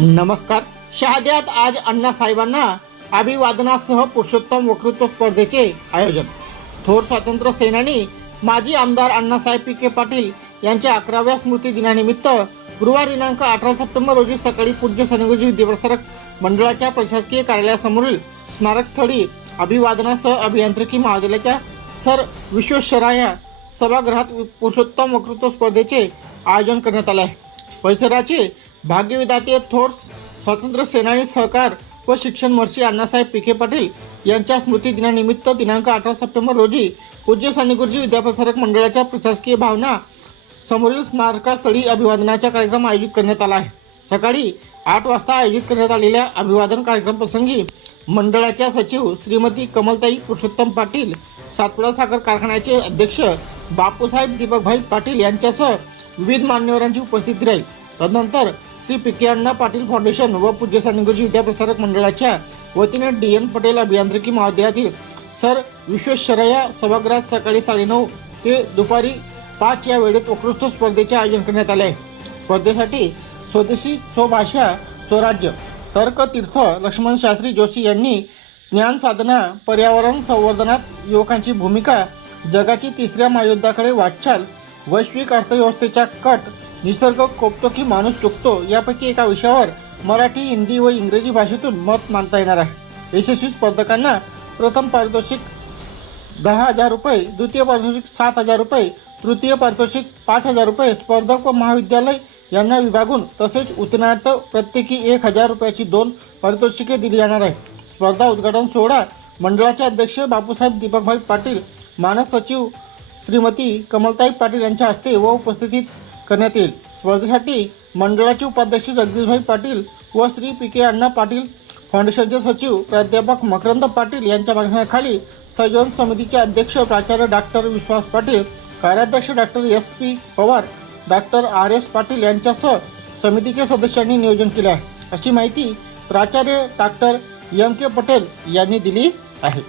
नमस्कार. शहाद्यात आज अण्णासाहेबांना अभिवादनासह पुरुषोत्तम वक्तृत्व स्पर्धेचे आयोजन. थोर स्वातंत्र्य सेनानी माजी आमदार अण्णासाहेब पिके पाटील यांच्या अकराव्या स्मृती दिनानिमित्त गुरुवार दिनांक अठरा सप्टेंबर रोजी सकाळी पूज्य सनगुरुजी देवसरक मंडळाच्या प्रशासकीय कार्यालयासमोरील स्मारक स्थळी अभिवादनासह अभियांत्रिकी महाविद्यालयाच्या सर विश्वेश्वराया सभागृहात पुरुषोत्तम वक्तृत्व स्पर्धेचे आयोजन करण्यात आले आहे. परिसराचे भाग्यविधाते थोर स्वातंत्र्य सेनानी सहकार व शिक्षण महर्षी अण्णासाहेब पिके पाटील यांच्या स्मृती दिनानिमित्त दिनांक अठरा सप्टेंबर रोजी पूज्य स्वामी गुरुजी विद्याप्रसारक मंडळाच्या प्रशासकीय भावना समोरील स्मारकास्थळी अभिवादनाचा कार्यक्रम आयोजित करण्यात आला आहे. सकाळी आठ वाजता आयोजित करण्यात आलेल्या अभिवादन कार्यक्रम प्रसंगी मंडळाच्या सचिव श्रीमती कमलताई पुरुषोत्तम पाटील सातपुडा साखर कारखान्याचे अध्यक्ष बापूसाहेब दीपकभाई पाटील यांच्यासह विविध मान्यवरांची उपस्थिती राहील. तदनंतर श्री पी अण्णा पाटील फाउंडेशन व पूज्य सानिगुरुजी विद्याप्रसारक मंडळाच्या वतीने डी एन पटेल अभियांत्रिकी महाविद्यालयातील सर विश्वेश्वरय्या सभागृहात सकाळी साडेनऊ ते दुपारी पाच या वेळेत उत्कृष्ट स्पर्धेचे आयोजन करण्यात आले. आहे स्पर्धेसाठी स्वदेशी स्वभाषा स्वराज्य तर्कतीर्थ लक्ष्मण शास्त्री जोशी यांनी ज्ञान साधना पर्यावरण संवर्धनात युवकांची भूमिका जगाची तिसऱ्या महायुद्धाकडे वाटचाल वैश्विक अर्थव्यवस्थेचा कट निसर्ग कोपतो की माणूस चुकतो यापैकी एका विषयावर मराठी हिंदी व इंग्रजी भाषेतून मत मांडता येणार आहे. यशस्वी स्पर्धकांना प्रथम पारितोषिक दहा हजार रुपये द्वितीय पारितोषिक सात हजार रुपये तृतीय पारितोषिक पाच हजार रुपये स्पर्धक व महाविद्यालय यांना विभागून तसेच उत्तीर्णार्थ प्रत्येकी एक हजार रुपयाची दोन पारितोषिके दिली जाणार आहे स्पर्धा उद्घाटन सोहळा मंडळाचे अध्यक्ष बापूसाहेब दीपकभाई पाटील मानस सचिव श्रीमती कमलताई पाटील यांच्या हस्ते व उपस्थितीत करण्यात येईल. स्पर्धेसाठी मंडळाचे उपाध्यक्ष जगदीशभाई पाटील व श्री पी के अण्णा पाटील फाउंडेशनचे सचिव प्राध्यापक मकरंद पाटील यांच्या मार्गदर्शनाखाली संयोजन समितीचे अध्यक्ष प्राचार्य डॉक्टर विश्वास पाटील कार्याध्यक्ष doctor S P Pawar doctor R S Patil यांच्यासह समितीच्या सदस्यांनी नियोजन केले आहे. अशी माहिती प्राचार्य डॉक्टर एम के पटेल यांनी दिली आहे.